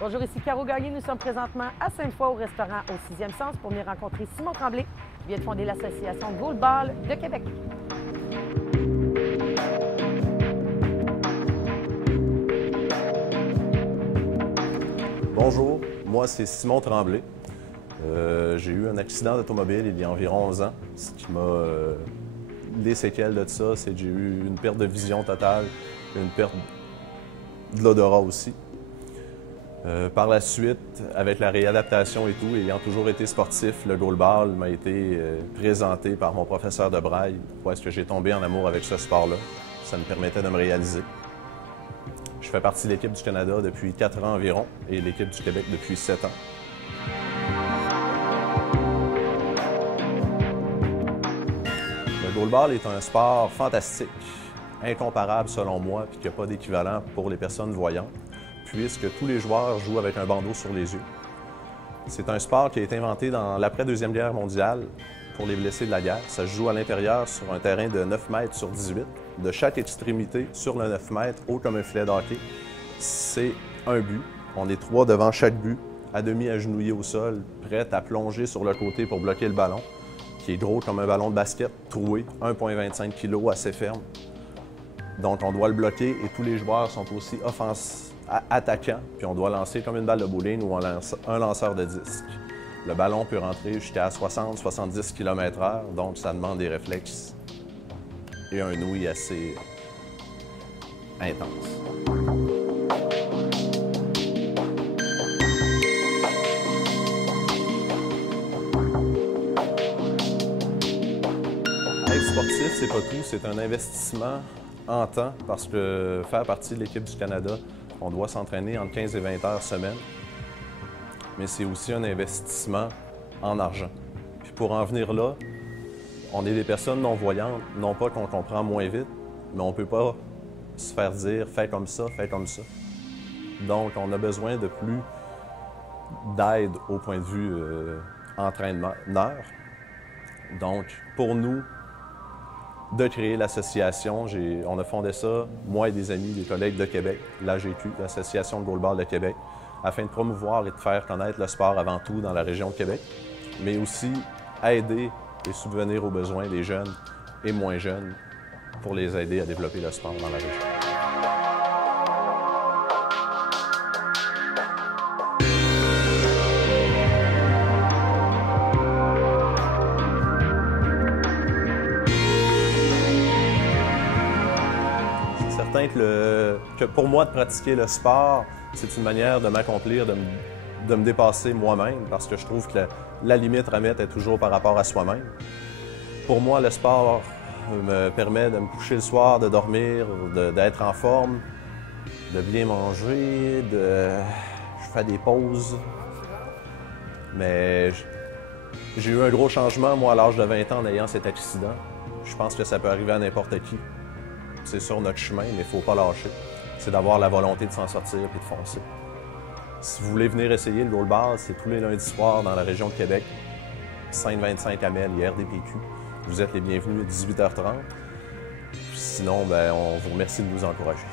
Bonjour, ici Caro Gagné. Nous sommes présentement à Sainte-Foy au restaurant au 6e sens pour venir rencontrer Simon Tremblay, qui vient de fonder l'association Goalball de Québec. Bonjour, moi c'est Simon Tremblay. J'ai eu un accident d'automobile il y a environ 11 ans. Ce qui m'a... les séquelles de ça, c'est que j'ai eu une perte de vision totale, une perte de l'odorat aussi. Par la suite, avec la réadaptation et tout, ayant toujours été sportif, le goalball m'a été présenté par mon professeur de braille. Où est-ce que j'ai tombé en amour avec ce sport-là. Ça me permettait de me réaliser. Je fais partie de l'équipe du Canada depuis 4 ans environ et l'équipe du Québec depuis 7 ans. Le goalball est un sport fantastique, incomparable selon moi, puis qu'il n'y a pas d'équivalent pour les personnes voyantes, puisque tous les joueurs jouent avec un bandeau sur les yeux. C'est un sport qui a été inventé dans l'après-deuxième guerre mondiale pour les blessés de la guerre. Ça se joue à l'intérieur sur un terrain de 9 mètres sur 18. De chaque extrémité sur le 9 mètres, haut comme un filet de hockey, c'est un but. On est 3 devant chaque but, à demi agenouillés au sol, prêts à plonger sur le côté pour bloquer le ballon, qui est gros comme un ballon de basket, troué, 1,25 kg, assez ferme. Donc on doit le bloquer et tous les joueurs sont aussi attaquants, puis on doit lancer comme une balle de bowling ou un lanceur de disque. Le ballon peut rentrer jusqu'à 60-70 km/h, donc ça demande des réflexes et un ouïe assez intense. Être sportif, c'est pas tout, c'est un investissement en temps parce que faire partie de l'équipe du Canada, on doit s'entraîner entre 15 et 20 heures semaine, mais c'est aussi un investissement en argent. Puis pour en venir là, on est des personnes non-voyantes, non pas qu'on comprend moins vite, mais on ne peut pas se faire dire « fais comme ça, fais comme ça ». Donc, on a besoin de plus d'aide au point de vue entraîneur. Donc, pour nous, de créer l'association, on a fondé ça, moi et des amis, des collègues de Québec, l'AGQ, l'Association de Goalball de Québec, afin de promouvoir et de faire connaître le sport avant tout dans la région de Québec, mais aussi aider et subvenir aux besoins des jeunes et moins jeunes pour les aider à développer le sport dans la région. C'est certain que pour moi, de pratiquer le sport, c'est une manière de m'accomplir, de me dépasser moi-même, parce que je trouve que la limite à mettre est toujours par rapport à soi-même. Pour moi, le sport me permet de me coucher le soir, de dormir, d'être en forme, de bien manger, je fais des pauses. Mais j'ai eu un gros changement, moi, à l'âge de 20 ans, en ayant cet accident. Je pense que ça peut arriver à n'importe qui. C'est sur notre chemin, mais il ne faut pas lâcher. C'est d'avoir la volonté de s'en sortir et de foncer. Si vous voulez venir essayer le goalball, c'est tous les lundis soirs dans la région de Québec, Sainte-25 Amel, RDPQ. Vous êtes les bienvenus à 18h30. Sinon, on vous remercie de nous encourager.